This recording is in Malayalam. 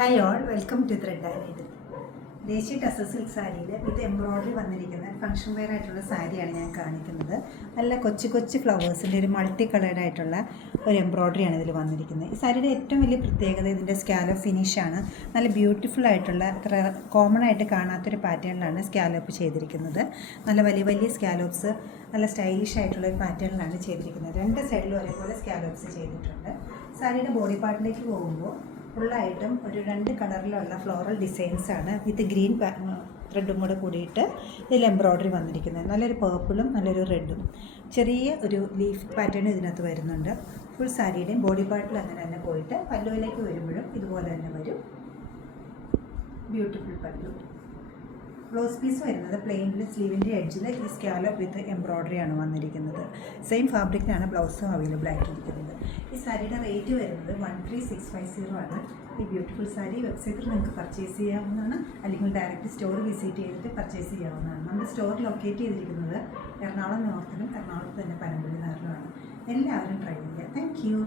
Hi all, welcome to thread and ദേശീയ ടസർ സിൽക്ക് സാരിയിൽ ഇത് എംബ്രോയ്ഡറി വന്നിരിക്കുന്ന ഫംഗ്ഷൻ വെയർ ആയിട്ടുള്ള സാരിയാണ് ഞാൻ കാണിക്കുന്നത്. നല്ല കൊച്ചു കൊച്ചു ഫ്ലവേഴ്സിൻ്റെ ഒരു മൾട്ടി കളേർഡ് ആയിട്ടുള്ള ഒരു എംബ്രോയ്ഡറിയാണ് ഇതിൽ വന്നിരിക്കുന്നത്. ഈ സാരിയുടെ ഏറ്റവും വലിയ പ്രത്യേകത ഇതിൻ്റെ സ്കാലപ്പ് ഫിനിഷാണ്. നല്ല ബ്യൂട്ടിഫുൾ ആയിട്ടുള്ള അത്ര കോമൺ ആയിട്ട് കാണാത്തൊരു പാറ്റേണിലാണ് സ്കാലപ്പ് ചെയ്തിരിക്കുന്നത്. നല്ല വലിയ വലിയ സ്കാലോപ്സ് നല്ല സ്റ്റൈലിഷ് ആയിട്ടുള്ള ഒരു പാറ്റേണിലാണ് ചെയ്തിരിക്കുന്നത്. രണ്ട് സൈഡിലും ഒരേപോലെ സ്കാലോപ്സ് ചെയ്തിട്ടുണ്ട്. സാരിയുടെ ബോഡി പാർട്ടിലേക്ക് പോകുമ്പോൾ ഫുള്ളായിട്ടും ഒരു രണ്ട് കളറിലുള്ള ഫ്ലോറൽ ഡിസൈൻസാണ് വിത്ത് ഗ്രീൻ ത്രെഡും കൂടെ കൂടിയിട്ട് ഇതിൽ എംബ്രോയ്ഡറി വന്നിരിക്കുന്നത്. നല്ലൊരു പേർപ്പിളും നല്ലൊരു റെഡും ചെറിയ ഒരു ലീഫ് പാറ്റേൺ ഇതിനകത്ത് വരുന്നുണ്ട്. ഫുൾ സാരിയുടെയും ബോഡി പാർട്ടിൽ അങ്ങനെ തന്നെ പോയിട്ട് പല്ലുവിലേക്ക് വരുമ്പോഴും ഇതുപോലെ തന്നെ വരും. ബ്യൂട്ടിഫുൾ പല്ലു. ബ്ലൗസ് പീസ് വരുന്നത് പ്ലെയിനിൽ സ്ലീവിൻ്റെ എഡ്ജിൽ ഈ സ്കാലപ്പ് വിത്ത് എംബ്രോയ്ഡറിയാണ് വന്നിരിക്കുന്നത്. സെയിം ഫാബ്രിക്കിനാണ് ബ്ലൗസും അവൈലബിൾ ആക്കിയിരിക്കുന്നത്. ഈ സാരിയുടെ റേറ്റ് വരുന്നത് 13650 ആണ്. ഈ ബ്യൂട്ടിഫുൾ സാരി വെബ്സൈറ്റിൽ നിങ്ങൾക്ക് പർച്ചേസ് ചെയ്യാവുന്നതാണ്, അല്ലെങ്കിൽ ഡയറക്റ്റ് സ്റ്റോർ വിസിറ്റ് ചെയ്തിട്ട് പർച്ചേസ് ചെയ്യാവുന്നതാണ്. നമ്മുടെ സ്റ്റോർ ലൊക്കേറ്റ് ചെയ്തിരിക്കുന്നത് എറണാകുളം നോർത്തിലും എറണാകുളത്ത് തന്നെ പനമ്പള്ളി നഗറിലുമാണ്. എല്ലാവരും ട്രൈ ചെയ്യുക. Thank you.